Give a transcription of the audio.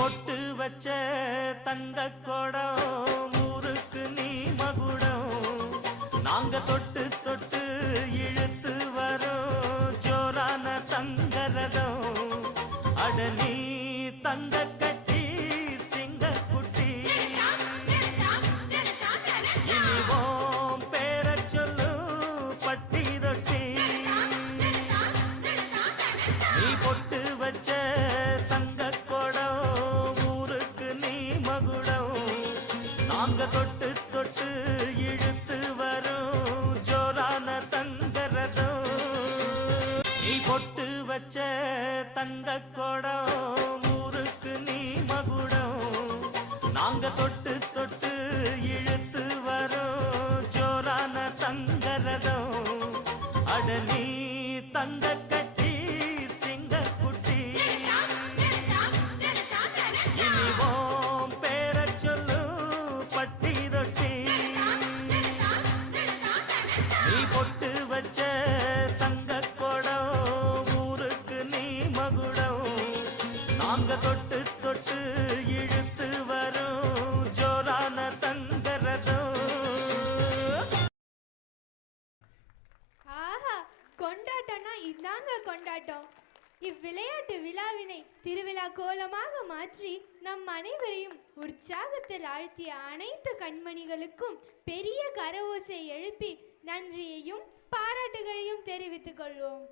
பொட்டு வச்ச தங்க கொடம் ஊருக்கு நீ மகுடம் நாங்க தொட்டு தொட்டு இழுத்து வரோம் ஜோரான தங்கரதம் அட நீ தங்க கட்டி சிங்க குட்டி இனிவோம் பேர சொல்லு பட்டி ரொட்டி நீ பொட்டு வச்ச தங்க கொடம் ஊருக்கு நீ மகுடம் நாங்க தொட்டு தொட்டு இழுத்து வரும் ஜோரான தங்கரதம் நீ பொட்டு வச்ச தங்க கொடம் ஊருக்கு நீ மகுடம் நாங்க தொட்டு தொட்டு இழுத்து வரும் ஜோரான தங்கரதம் அட நீ தங்க கட்டி சிங்க குட்டி இனிவோம் பேர சொல்லு பட்டி ரொட்டி நீ பொட்டு வச்ச தங்க கொடம் ஊருக்கு நீ மகுடம் நாங்க தொட்டு தொட்டு இழுத்து வரும் ஜோரான தங்கரதம். ஆஹா, கொண்டாட்டம்னா இதாங்க கொண்டாட்டம். இவ்விளையாட்டு விழாவினை திருவிழா கோலமாக மாற்றி நம் அனைவரையும் உற்சாகத்தில் ஆழ்த்திய அனைத்து கண்மணிகளுக்கும் பெரிய கரவோசை எழுப்பி நன்றியையும் பாராட்டுகளையும் தெரிவித்துக் கொள்வோம்.